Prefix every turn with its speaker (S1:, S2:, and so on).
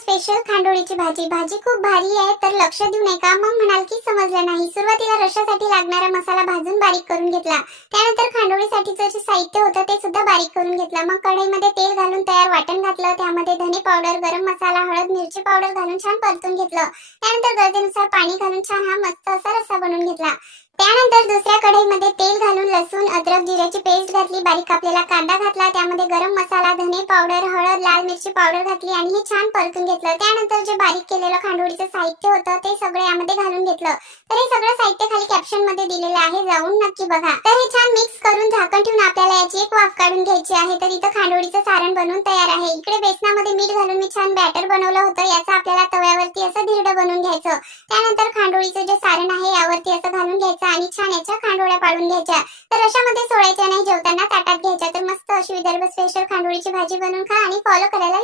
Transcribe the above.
S1: Special खांडोळीची भाजी. भाजी खूप भारी आहे तर लक्ष देऊ नये का मग म्हणाल की समजलं नाही. सुरुवातीला रशासाठी लागणारा मसाला भाजून बारीक करून घेतला. त्यानंतर खांडोळीसाठीचं जे साहित्य होतं ते सुद्धा बारीक करून घेतलं. मग कढईमध्ये तेल घालून तयार वाटण घातलं. त्यामध्ये धने पावडर गरम मसाला हळद मिरची पावडर घालून छान परतून घेतलं. त्यानंतर गरजेनुसार पाणी घालून छान हा मस्त असा रस्सा बनवून घेतला. त्यानंतर दुसऱ्या कढईमध्ये तेल घालून लसूण अद्रक जिऱ्याची पेस्ट घातली बारीक कापलेला कांदा घातला त्यामध्ये गरम मसाला धने पावडर हळद लाल मिरची पावडर घातली आणि हे छान परतून घेतलं. त्यानंतर जे बारीक केलेलं खांडोळीचं साहित्य होतं ते सगळे यामध्ये घालून घेतलं. तर हे सगळं साहित्य खाली कॅप्शनमध्ये दिलेलं आहे जाऊन नक्की बघा. तर हे छान मिक्स करून झाकण ठेवून आपल्याला याची एक वाफ काढून घ्यायची आहे. तर इथं खांडोळीचं सारण बनवून तयार आहे. इकडे बेसनामध्ये मीठ घालून मी छान बॅटर बनवलं होतं. याचं आपल्याला तव्यावरती असं धिरडं बनवून घ्यायचं. त्यानंतर खांडोळीचं जे सारण आहे यावरती असं घालून घ्यायचं आणि छान याच्या खांडोळ्या पाडून घ्यायच्या. तर अशा मध्ये सोडायच्या नाही जेवताना ताटात घ्यायच्या. तर मस्त अशी विदर्भ स्पेशल खांडोळीची भाजी बनवून खा आणि फॉलो करायला